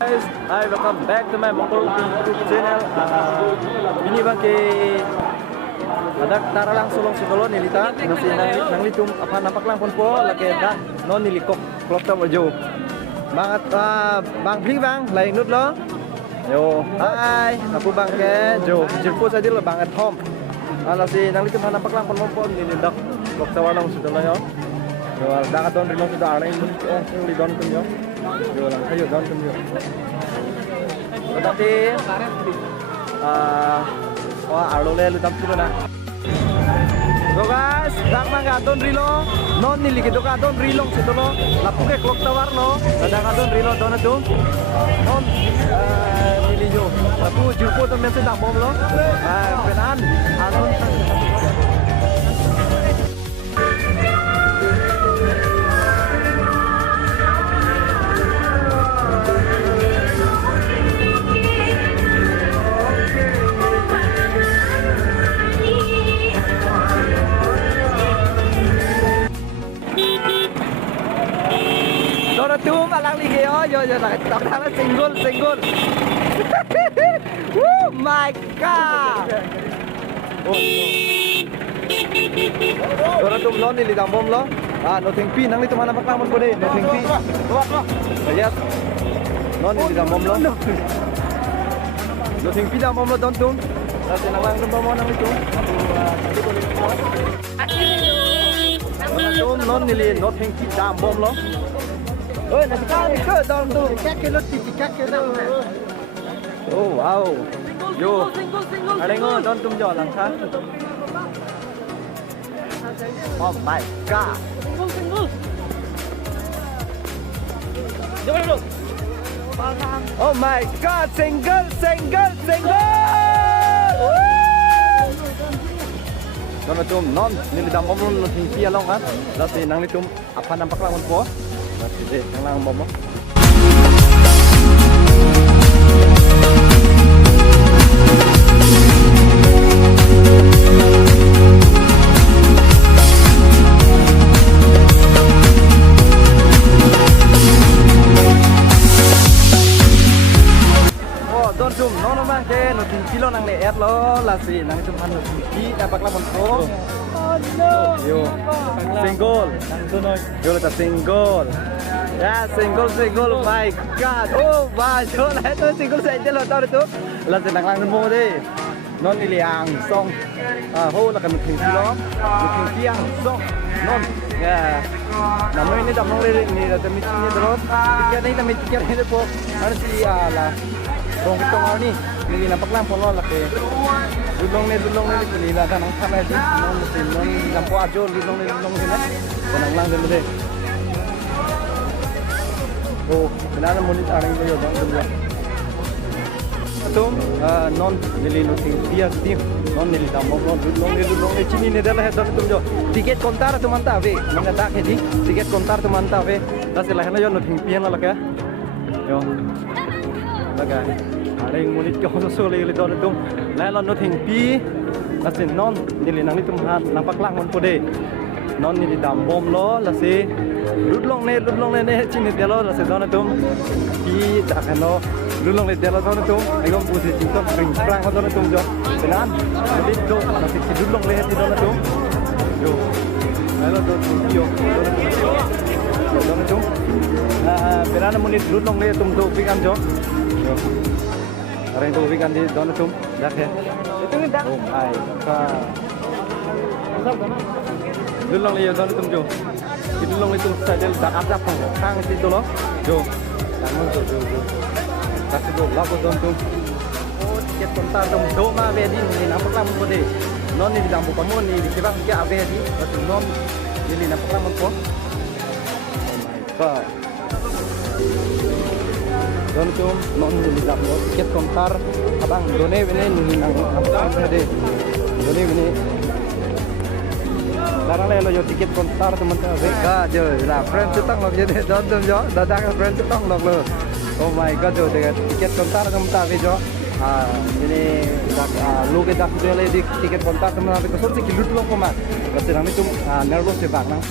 Guys, hi, welcome back to my Mongol YouTube channel. Bini bangke ada tara lang sulong sitolo nilita nasi nang litum apa nampak lang pun po laki dah non nilikok klok ta bojo. Banget bang bling bang lain nut lo. Yo, hi, aku bang ke Jo. Jirpu saja lo bang at home. Si nang litum nampak lang pun po nilidak klok ta walang sitolo yo. Yo, dah don rilong sudah arang ini li don pun yo. Yo lang kayo don pun yo. Tetapi wah arole lu tampil na. So guys, dak mangga don rilo non nili gitu ka don rilong situ lo. Lapuke clock tower lo. Dak don rilo don itu. Non nili jo. Lapu jupo to men sedang bom lo. Penan alun Tum alang lagi yo tak single. Oh my god. Dora tum lo ni li dam bom lo. No thing pi nang ni tum anak pakang mon bode no thing pi. Yes. No ni li dam bom lo. No thing pi dam bom lo don tum. Kasi nang lang dum mo nang ni tum. Tum non ni li no thing pi dam bom lo. Ôi, nó cao đi cơ đòn đồ các cái lốt chỉ các cái đâu. Oh wow. Yo. Ở đây ngô đòn tung giò làm sao? Oh my god. Oh my god, single. Đòn tum non, ni dam bom lo thing pia long ha. Là si nang ni tum apa nampak lang po. Masih deh, yang lang bom. Oh, don zoom, no bang ke, no tin kilo nang le et lo, la si nang tum han no tin dapat lah bom. Yo, single. Yo là single. Ya, single. My God. Oh, my God. Itu single saja lo tahu itu. Lah senang lang mo deh. Non iliang song. Ho là cần thỉnh kilo. Thỉnh kiang song. Non. Ya. Namun ini tak mau ini ada meeting ni terus. Tiket ni kami tiket ni tu. Ada si lah. Rong tong ni. Ni nampak lang polo laki. Dulong ni ni lah nang kamera di. Non mesin non lampu ajo dulong ni na. Senang lang din deh. Oh, kenapa monit arang itu dong dulu. Atum non nilai ting dia tim non nilai dalam non dulu cini ni adalah head dong jo. Tiket kontar tu mantap ve, mana tak hedi. Tiket kontar tu mantap ve. Dah selesai lah jo non ting pian lah ya. Yo, bagai. Arang monit kau susul lagi dong dong. Lain non ting pi, dah non nilai nang itu nampak lang mon pode. Non nilai dalam bom lo, lah Ludlong ne cini dia lo rasa dona tum ki tak kano ludlong ne dia lo dona tum agam pusi cinta ring perang dona tum jo tenan jadi do nasi ki ludlong ne di dona tum yo lalu do yo dona tum berana menit ludlong ne tum do pikan jo yo orang do pikan di dona tum dak ya itu dak oh ai ka ludlong ne dona tum jo itu long itu saja dah ada pang situ loh, jo, namun jo, kasih do lagu dong, oh tiket kontar dong, doma bedi ni nampak lah mumpuni, non ni di dalam buka mon ni di kebang kia bedi, kasih non ni nampak lah mumpun, oh my god, don tu non di dalam tiket kontar, abang done bene ni nampak lah bedi, done bene. Darang lelo yo tiket kontar teman-teman. Vega jo, lah friend cetang log jadi don jo, datang friend cetang log lo. Oh my god jo dengan tiket kontar teman-teman jo. Ini lu kita sudah di tiket kontar teman-teman. Kesel sih kilut lo koma. Kasi nang itu nervous sih bang nang.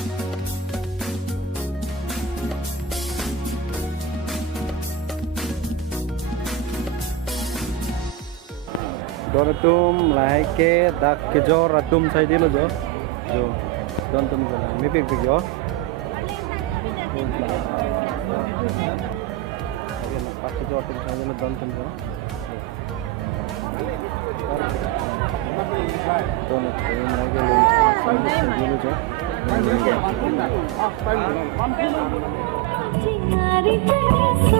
Don tum lại cái đặc cái gió ra tum sai đi lo gió. Jo. Don tum gió. Mi pik pik gió. Pakai gió tum sai lo don tum gió. Don tum lại cái lo sai đi lo gió. चिंगारी तेरे